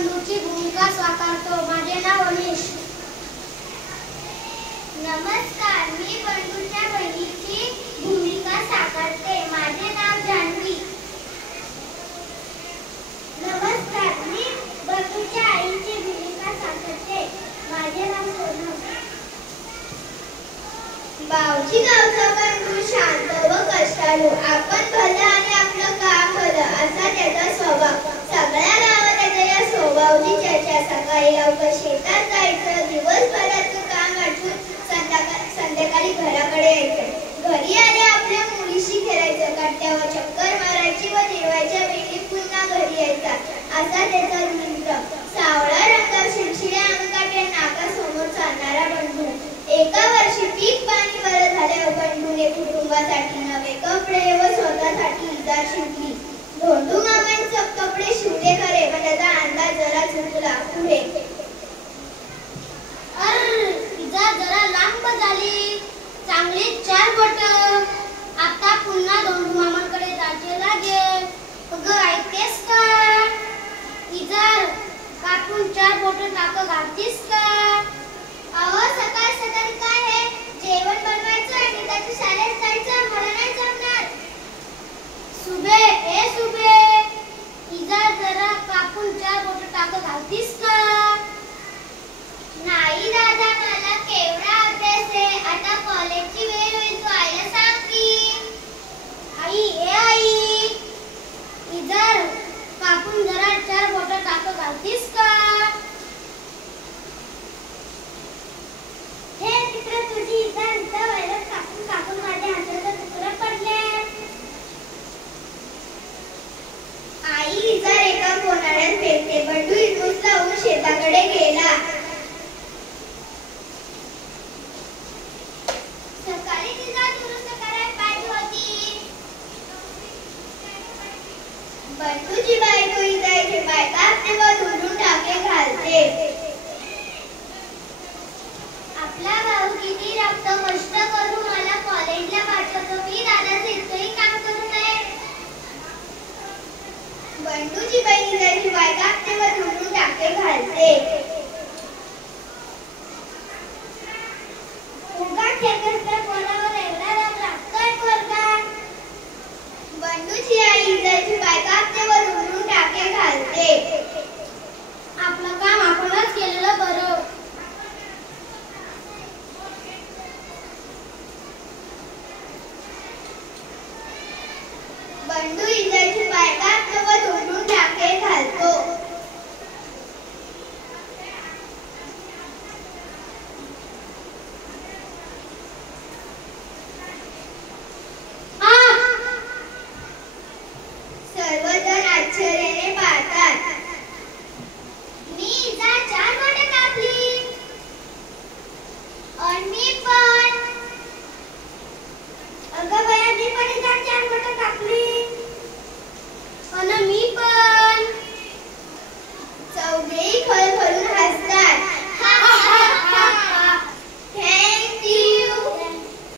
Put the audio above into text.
बंधूची भूमिका साकारतो. माझे नाव अनिश. नमस्कार, मी बंधूच्या बहिणीची भूमिका साकारते. माझे नाव जान्हवी. नमस्कार, मी बंधूच्या आईची भूमिका साकारते. माझे नाव सोनम. बावची गावचा बंधू शांत व कष्टाळू, आपण भलं आणि आपलं काम भलं असा त्याचा स्वभाव. सगळ्या गावात त्याच्या या स्वभावाची चर्चा. सकाळी लवकर शेतात जायचं, दिवसभराचं काम आटपून संध्याकाळी घराकडे यायचं. घरी आले आपल्या मुलीशी खेळायचं, कट्ट्यावर चक्कर मारायची व जेवायच्या वेळी पुन्हा घरी यायचा. असा त्याचा मित्र. सावळा रंगावर शिरशिऱ्या अंगकाट्या नाकासमोर चालणारा बंधू. एका वर्षी पीक पाणी बरं झाल्यावर बंधूने कुटुंबासाठी नवे कपडे व स्वतःसाठी इजार शिवली. धोंडू मामांचे कपडे शिवले खरे, पण त्याचा अंदाज जरा चुकला. पुढे इजार जरा लांब झाली, चांगली 4 बोट. आता पुन्हा धोंडू मामांकडे जायचे लागेल. अगं ऐकतेस का? इजार कापून 4 बोट टाक घालतीस का? अहो, सकाळ सकाळी काय आहे? जेवण बनवायचं आणि त्याच्या शाळेत जायचं. मला नाही जमणार. सुबे, ए सुबे, इजार जरा कापून 4 बोट टाक घालतीस का? नाही दादा, मला केवढा अभ्यास आहे. आता कॉलेजची वेळ होईल. तू आईला सांग की. आई, ए आई, इजार कापून जरा 4 बोट टाक घालतीस का? हे मित्र, तुझी इजार व्हायला कापून कापून माझ्या हाताचा तुकडा पडले. आई इजार एका कोनाड्यात फेकते. बंडू इटूस लावून शेताकडे गेला. सकाळी इजार दुरुस्त करायला पाहिजे होती. बंडूची बायको इजारची पाय कापते व धुंडून टाके घालते. आपला भाऊ किती रक्त कष्ट करून मला कॉलेजला पाठवतो. मी दादाचं इतकंही काम करू नये. बंडूची बहीण इजारची पाय कापते व धुंडून टाके घालते. उगाच खेकसल्या कोणावर एवढा राग लागतोय पोरगा? बंडूची आई इजारची पाय कापते व धुंडून टाके घालते. आपलं काम आपणच केलेलं बरं. बंडू इजारची पाय कापतो व धुंडून टाके घालतो. सर्वजण आश्चर्याने पाहतात. मी इजार 4 बोटे कापली. आणि मी पण. अगं बया, मी पण इजार 4 बोट कापली. आणि मी पण. चौघेही